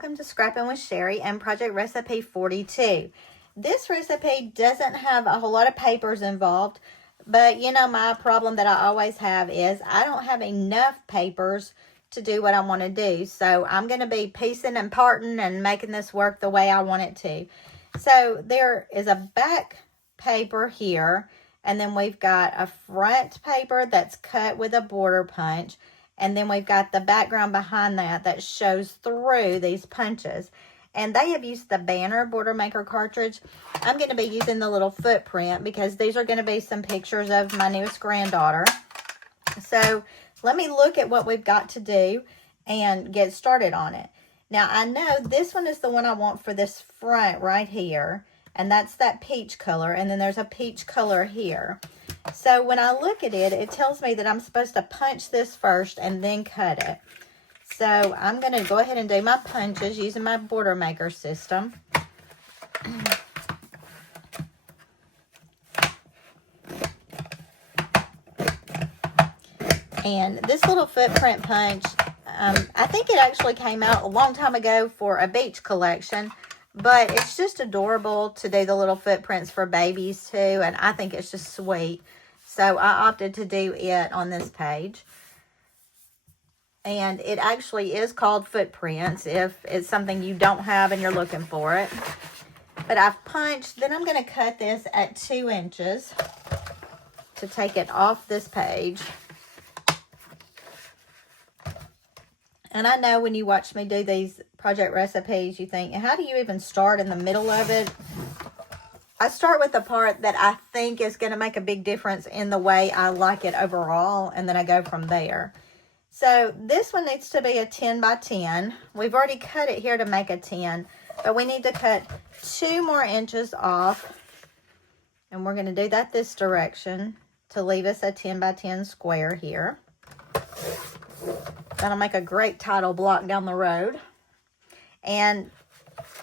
welcome to Scrappin with Sheri and project recipe 42. This recipe doesn't have a whole lot of papers involved, but you know my problem that I always have is I don't have enough papers to do what I want to do. So I'm going to be piecing and parting and making this work the way I want it to. So there is a back paper here, and then we've got a front paper that's cut with a border punch. And then we've got the background behind that shows through these punches. And they have used the Banner Border Maker cartridge. I'm going to be using the little footprint because these are going to be some pictures of my newest granddaughter. So let me look at what we've got to do and get started on it. Now I know this one is the one I want for this front right here. And that's that peach color. And then there's a peach color here. So when I look at it, it tells me that I'm supposed to punch this first and then cut it. So I'm going to go ahead and do my punches using my border maker system. And this little footprint punch, I think it actually came out a long time ago for a beach collection. But it's just adorable to do the little footprints for babies too. And I think it's just sweet. So I opted to do it on this page. And it actually is called footprints if it's something you don't have and you're looking for it. But I've punched. Then I'm going to cut this at 2 inches to take it off this page. And I know when you watch me do these project recipes, you think, how do you even start in the middle of it? I start with the part that I think is going to make a big difference in the way I like it overall, and then I go from there. So this one needs to be a 10 by 10. We've already cut it here to make a 10, but we need to cut 2 more inches off, and we're going to do that this direction to leave us a 10 by 10 square here. That'll make a great title block down the road. And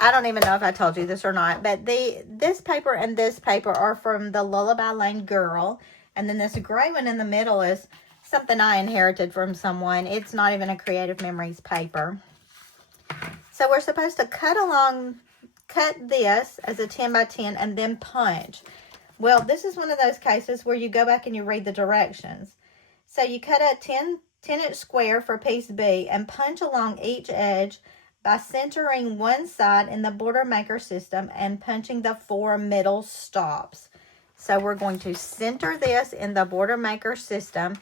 I don't even know if I told you this or not, but this paper and this paper are from the Lullaby Lane Girl. And then this gray one in the middle is something I inherited from someone. It's not even a Creative Memories paper. So we're supposed to cut this as a 10 by 10 and then punch. Well, this is one of those cases where you go back and you read the directions. So you cut a 10-inch square for piece B and punch along each edge by centering one side in the border maker system and punching the 4 middle stops. So we're going to center this in the border maker system,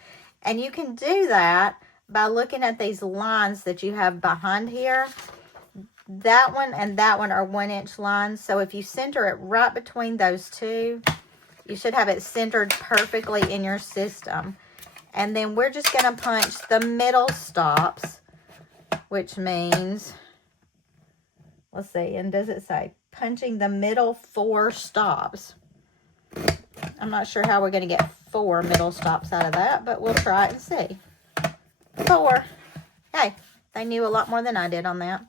and you can do that by looking at these lines that you have behind here. That one and that one are 1-inch lines, so if you center it right between those two, you should have it centered perfectly in your system. And then we're just going to punch the middle stops, which means, let's see, and does it say punching the middle 4 stops? I'm not sure how we're going to get 4 middle stops out of that, but we'll try it and see. 4. Hey, they knew a lot more than I did on that.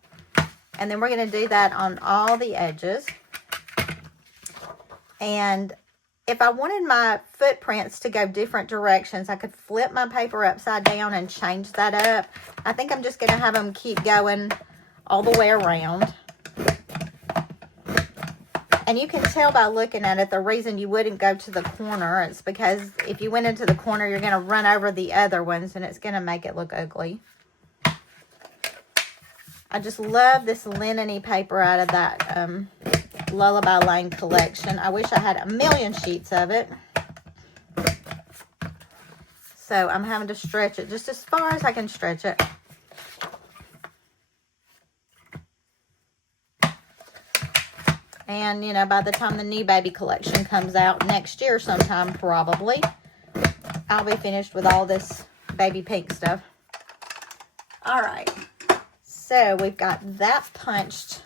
And then we're going to do that on all the edges. And if I wanted my footprints to go different directions, I could flip my paper upside down and change that up. I think I'm just going to have them keep going all the way around. And you can tell by looking at it, the reason you wouldn't go to the corner, it's because if you went into the corner, you're going to run over the other ones, and it's going to make it look ugly. I just love this linen-y paper out of that Lullaby Lane collection. I wish I had a million sheets of it. So I'm having to stretch it just as far as I can stretch it. And, you know, by the time the new baby collection comes out next year sometime probably, I'll be finished with all this baby pink stuff. All right. So we've got that punched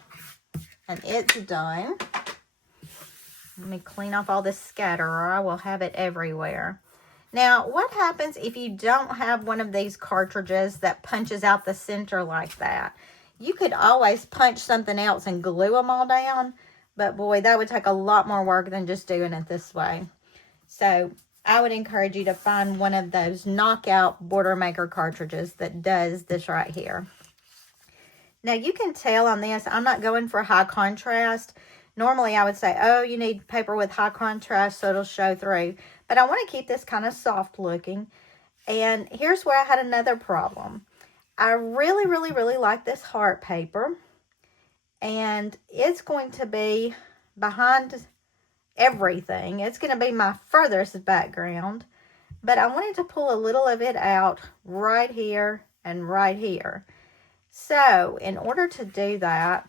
and it's done. Let me clean off all this scatter or I will have it everywhere. Now, what happens if you don't have one of these cartridges that punches out the center like that? You could always punch something else and glue them all down, but boy, that would take a lot more work than just doing it this way. So I would encourage you to find one of those knockout border maker cartridges that does this right here. Now you can tell on this, I'm not going for high contrast. Normally I would say, oh, you need paper with high contrast so it'll show through. But I want to keep this kind of soft looking. And here's where I had another problem. I really, really, really like this heart paper. And it's going to be behind everything. It's going to be my furthest background. But I wanted to pull a little of it out right here and right here. So in order to do that,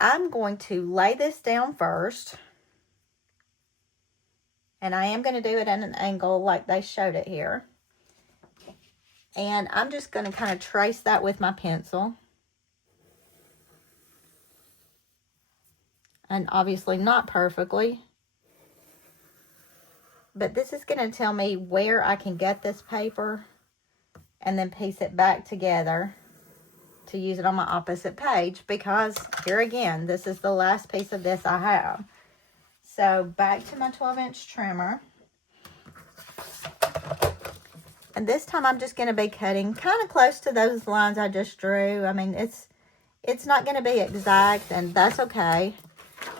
I'm going to lay this down first. And I am going to do it at an angle like they showed it here. And I'm just going to kind of trace that with my pencil. And obviously not perfectly. But this is going to tell me where I can get this paper and then piece it back together to use it on my opposite page, because here again, this is the last piece of this I have. So back to my 12-inch trimmer. And this time I'm just going to be cutting kind of close to those lines I just drew. I mean, it's not going to be exact, and that's okay.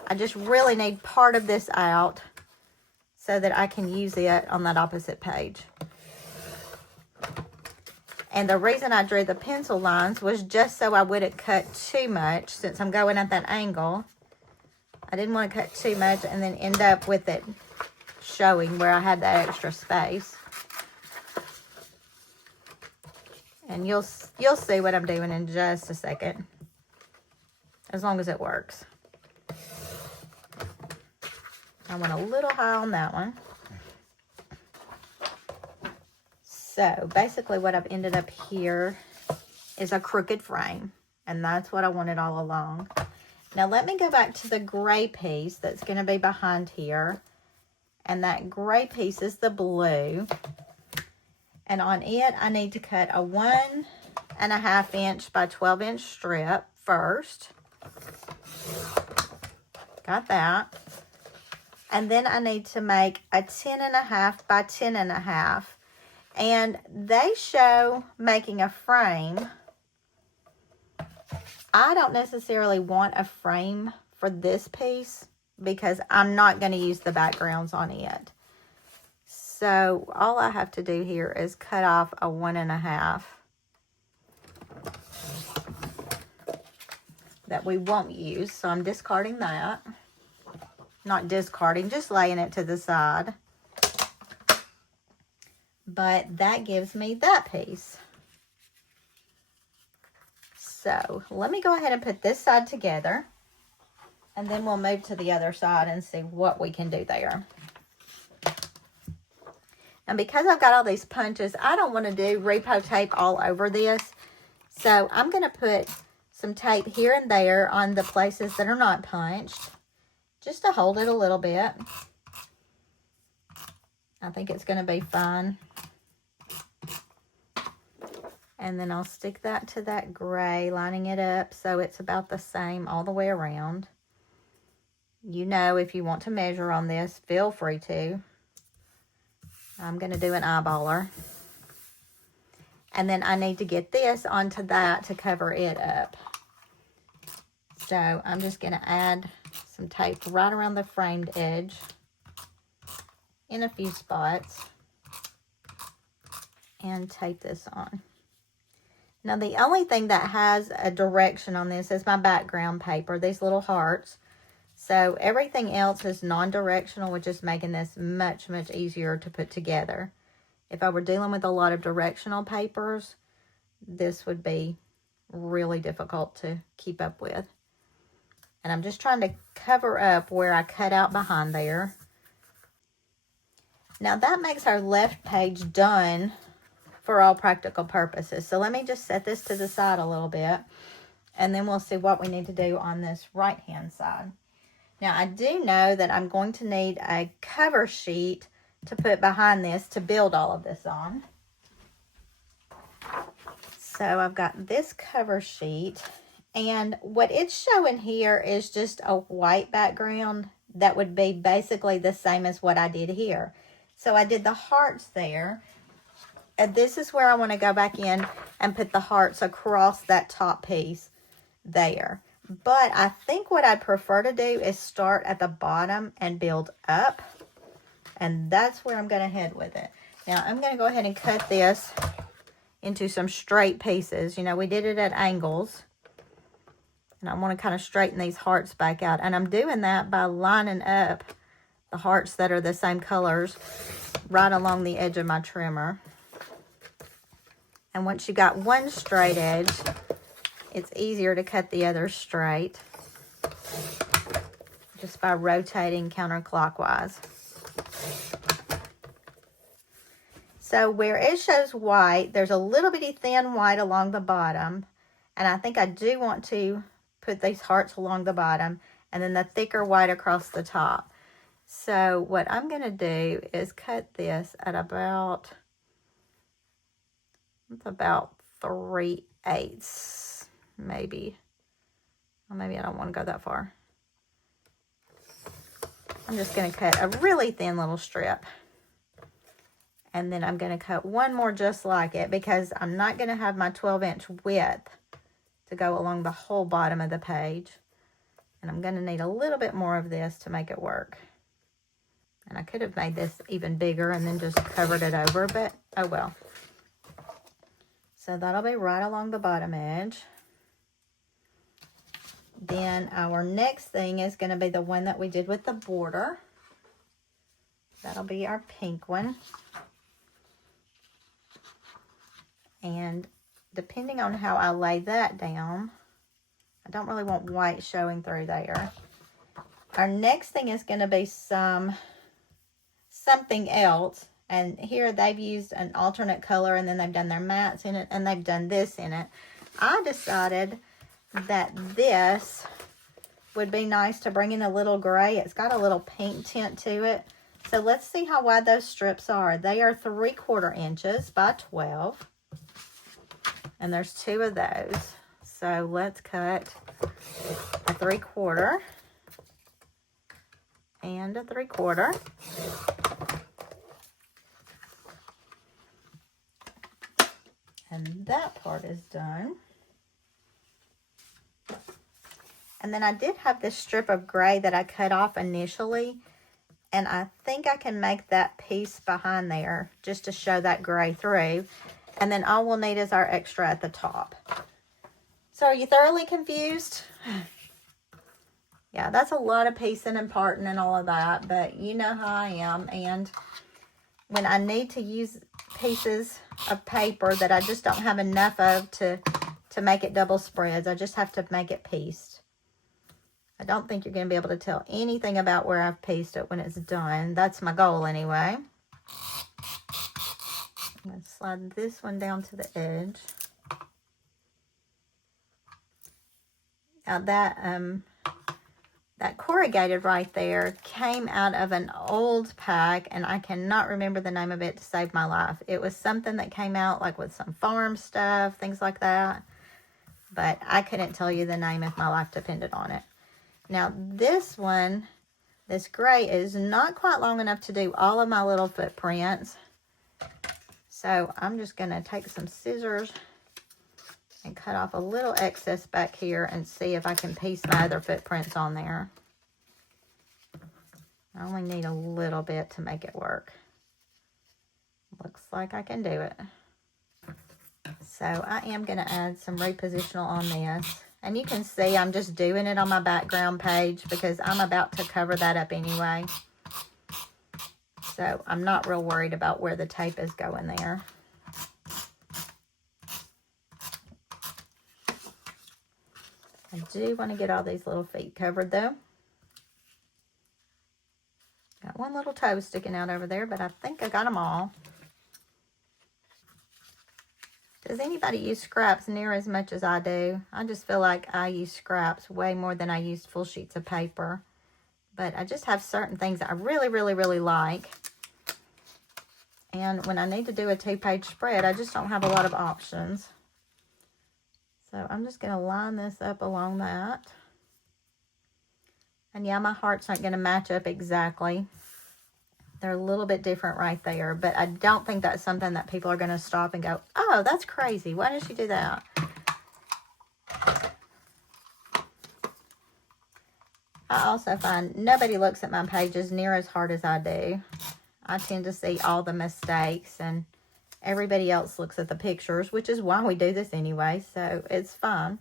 I just really need part of this out so that I can use it on that opposite page. And the reason I drew the pencil lines was just so I wouldn't cut too much, since I'm going at that angle. I didn't want to cut too much and then end up with it showing where I had that extra space. And you'll see what I'm doing in just a second, as long as it works. I went a little high on that one. So basically what I've ended up here is a crooked frame, and that's what I wanted all along. Now let me go back to the gray piece that's going to be behind here, and that gray piece is the blue, and on it I need to cut a 1.5 inch by 12 inch strip first. Got that. And then I need to make a 10.5 by 10.5. And they show making a frame. I don't necessarily want a frame for this piece because I'm not going to use the backgrounds on it. So all I have to do here is cut off a 1.5 that we won't use. So I'm discarding that. Not discarding, just laying it to the side. But that gives me that piece. So let me go ahead and put this side together, and then we'll move to the other side and see what we can do there. And because I've got all these punches, I don't want to do repo tape all over this. So I'm going to put some tape here and there on the places that are not punched, just to hold it a little bit. I think it's going to be fine. And then I'll stick that to that gray, lining it up so it's about the same all the way around. You know, if you want to measure on this, feel free to. I'm going to do an eyeballer. And then I need to get this onto that to cover it up. So I'm just going to add some tape right around the framed edge in a few spots and tape this on. Now the only thing that has a direction on this is my background paper, these little hearts. So everything else is non-directional, which is making this much, much easier to put together. If I were dealing with a lot of directional papers, this would be really difficult to keep up with. And I'm just trying to cover up where I cut out behind there. Now that makes our left page done for all practical purposes. So let me just set this to the side a little bit, and then we'll see what we need to do on this right-hand side. Now I do know that I'm going to need a cover sheet to put behind this to build all of this on. So I've got this cover sheet, and what it's showing here is just a white background that would be basically the same as what I did here. So I did the hearts there, and this is where I want to go back in and put the hearts across that top piece there. But I think what I'd prefer to do is start at the bottom and build up. And that's where I'm going to head with it. Now, I'm going to go ahead and cut this into some straight pieces. You know, we did it at angles. And I want to kind of straighten these hearts back out. And I'm doing that by lining up the hearts that are the same colors right along the edge of my trimmer. And once you got one straight edge, it's easier to cut the other straight just by rotating counterclockwise. So where it shows white, there's a little bitty thin white along the bottom. And I think I do want to put these hearts along the bottom and then the thicker white across the top. So what I'm going to do is cut this at about 3/8, maybe. Or maybe I don't want to go that far. I'm just going to cut a really thin little strip. And then I'm going to cut one more just like it because I'm not going to have my 12-inch width to go along the whole bottom of the page. And I'm going to need a little bit more of this to make it work. And I could have made this even bigger and then just covered it over, but oh well. So that'll be right along the bottom edge. Then our next thing is going to be the one that we did with the border. That'll be our pink one. And depending on how I lay that down, I don't really want white showing through there. Our next thing is going to be something else. And here they've used an alternate color and then they've done their mattes in it and they've done this in it. I decided that this would be nice to bring in a little gray. It's got a little pink tint to it. So let's see how wide those strips are. They are 3/4 inches by 12. And there's 2 of those. So let's cut a 3/4 and a 3/4. And that part is done. And then I did have this strip of gray that I cut off initially. And I think I can make that piece behind there just to show that gray through. And then all we'll need is our extra at the top. So are you thoroughly confused? Yeah, that's a lot of piecing and parting and all of that. But you know how I am. And when I need to use pieces of paper that I just don't have enough of to make it double spreads, I just have to make it pieced. I don't think you're going to be able to tell anything about where I've pieced it when it's done. That's my goal anyway. I'm going to slide this one down to the edge. Now that corrugated right there came out of an old pack, and I cannot remember the name of it to save my life. It was something that came out like with some farm stuff, things like that. But I couldn't tell you the name if my life depended on it. Now this one, this gray, is not quite long enough to do all of my little footprints. So I'm just going to take some scissors and cut off a little excess back here and see if I can piece my other footprints on there. I only need a little bit to make it work. Looks like I can do it. So I am going to add some repositional on this. And you can see I'm just doing it on my background page because I'm about to cover that up anyway. So I'm not real worried about where the tape is going there. I do want to get all these little feet covered though. Got one little toe sticking out over there, but I think I got them all. Does anybody use scraps near as much as I do? I just feel like I use scraps way more than I use full sheets of paper. But I just have certain things that I really, really, really like. And when I need to do a 2-page spread, I just don't have a lot of options. So I'm just going to line this up along that. And yeah, my hearts aren't going to match up exactly. They're a little bit different right there. But I don't think that's something that people are going to stop and go, oh, that's crazy. Why did she do that? I also find nobody looks at my pages near as hard as I do. I tend to see all the mistakes, and everybody else looks at the pictures, which is why we do this anyway, so it's fun.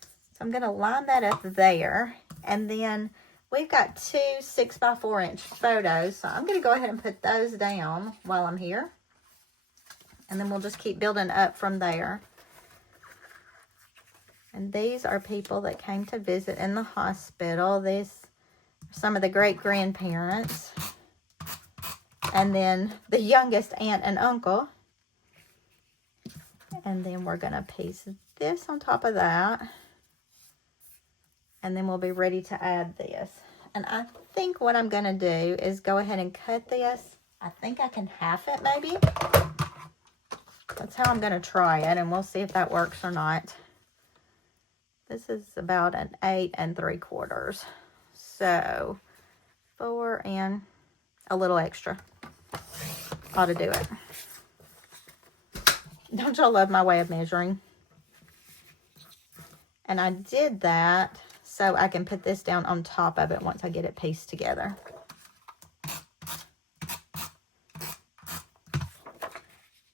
So I'm going to line that up there, and then we've got two 6x4 inch photos, so I'm going to go ahead and put those down while I'm here, and then we'll just keep building up from there. And these are people that came to visit in the hospital. These are some of the great-grandparents. And then the youngest aunt and uncle. And then we're going to piece this on top of that. And then we'll be ready to add this. And I think what I'm going to do is go ahead and cut this. I think I can half it maybe. That's how I'm going to try it. And we'll see if that works or not. This is about an 8 3/4. So 4 and a little extra. Ought to do it. Don't y'all love my way of measuring? And I did that so I can put this down on top of it once I get it pieced together.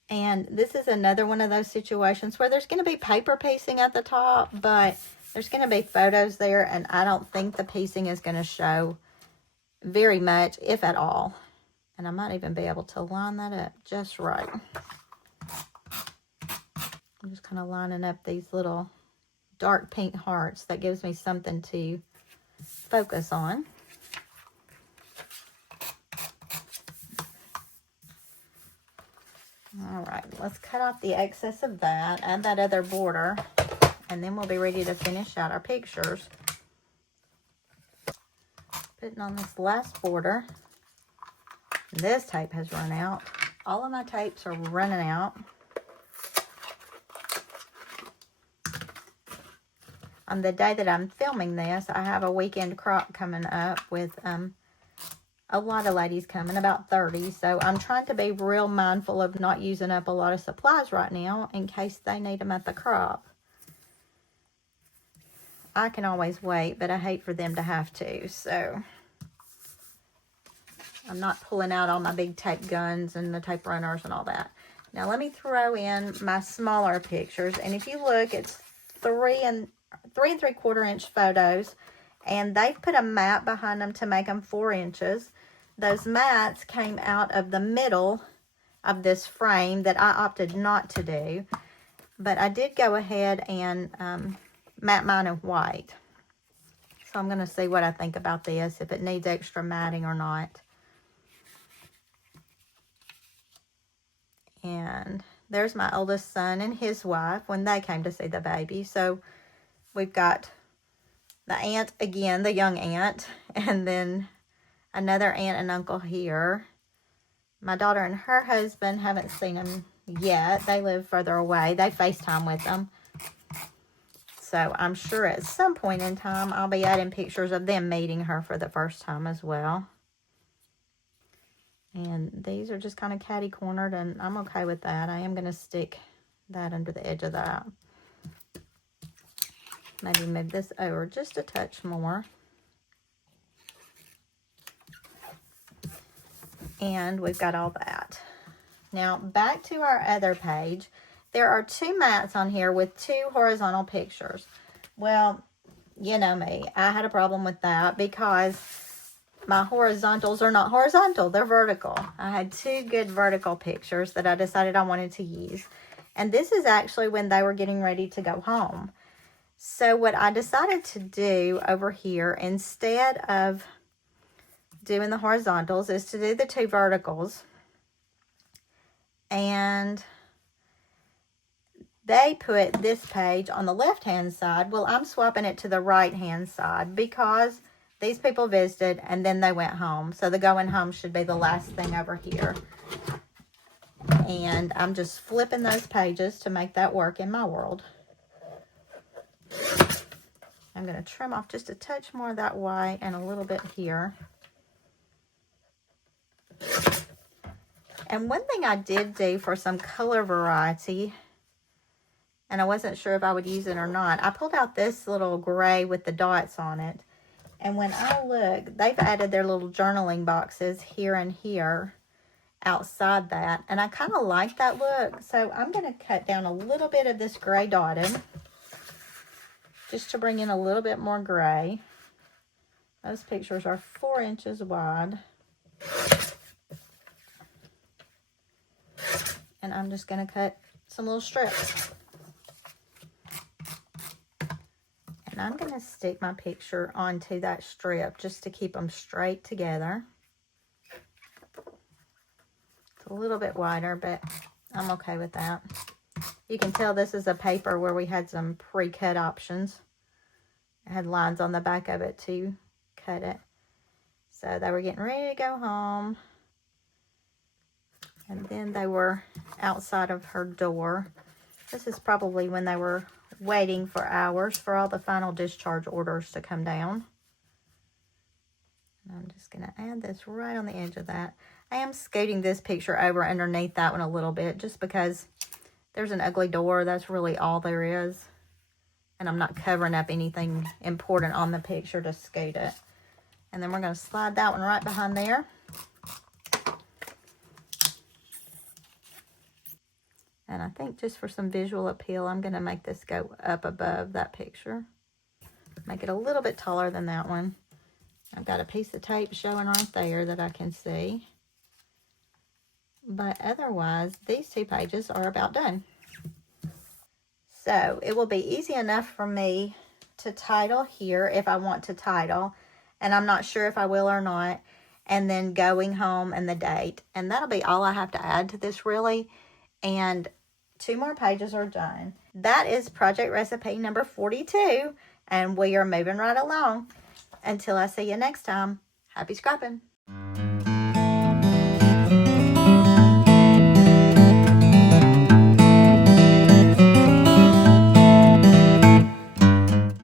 And this is another one of those situations where there's going to be paper piecing at the top, but there's going to be photos there, and I don't think the piecing is going to show very much, if at all. And I might even be able to line that up just right. I'm just kind of lining up these little dark pink hearts. That gives me something to focus on. All right, let's cut off the excess of that, add that other border, and then we'll be ready to finish out our pictures. Putting on this last border. This tape has run out. All of my tapes are running out. On the day that I'm filming this, I have a weekend crop coming up with a lot of ladies coming, about 30. So I'm trying to be real mindful of not using up a lot of supplies right now in case they need them at the crop. I can always wait, but I hate for them to have to. So I'm not pulling out all my big tape guns and the tape runners and all that. Now let me throw in my smaller pictures. And if you look, it's 3 3/4 inch photos. And they've put a mat behind them to make them 4 inches. Those mats came out of the middle of this frame that I opted not to do. But I did go ahead and mat mine in white. So I'm going to see what I think about this, if it needs extra matting or not. And there's my oldest son and his wife when they came to see the baby. So we've got the aunt again, the young aunt, and then another aunt and uncle here. My daughter and her husband, haven't seen them yet. They live further away. They FaceTime with them. So I'm sure at some point in time, I'll be adding pictures of them meeting her for the first time as well. And these are just kind of catty-cornered, and I'm okay with that. I am going to stick that under the edge of that. Maybe move this over just a touch more. And we've got all that. Now, back to our other page. There are 2 mats on here with 2 horizontal pictures. Well, you know me. I had a problem with that because my horizontals are not horizontal. They're vertical. I had 2 good vertical pictures that I decided I wanted to use. And this is actually when they were getting ready to go home. So what I decided to do over here, instead of doing the horizontals, is to do the 2 verticals. And they put this page on the left-hand side. Well, I'm swapping it to the right-hand side because these people visited and then they went home. So the going home should be the last thing over here. And I'm just flipping those pages to make that work in my world. I'm going to trim off just a touch more of that white and a little bit here. And one thing I did do for some color variety, and I wasn't sure if I would use it or not, I pulled out this little gray with the dots on it. And when I look, they've added their little journaling boxes here and here outside that. And I kind of like that look. So I'm going to cut down a little bit of this gray dotted just to bring in a little bit more gray. Those pictures are 4 inches wide. And I'm just going to cut some little strips. And I'm going to stick my picture onto that strip just to keep them straight together. It's a little bit wider, but I'm okay with that. You can tell this is a paper where we had some pre-cut options. It had lines on the back of it to cut it. So they were getting ready to go home. And then they were outside of her door. This is probably when they were waiting for hours for all the final discharge orders to come down. And I'm just going to add this right on the edge of that. I am scooting this picture over underneath that one a little bit just because there's an ugly door. That's really all there is. And I'm not covering up anything important on the picture to scoot it. And then we're going to slide that one right behind there. And I think just for some visual appeal, I'm going to make this go up above that picture. Make it a little bit taller than that one. I've got a piece of tape showing right there that I can see. But otherwise, these 2 pages are about done. So it will be easy enough for me to title here if I want to title. And I'm not sure if I will or not. And then going home and the date. And that'll be all I have to add to this really. And 2 more pages are done. That is project recipe number 42. And we are moving right along. Until I see you next time, happy scrapping.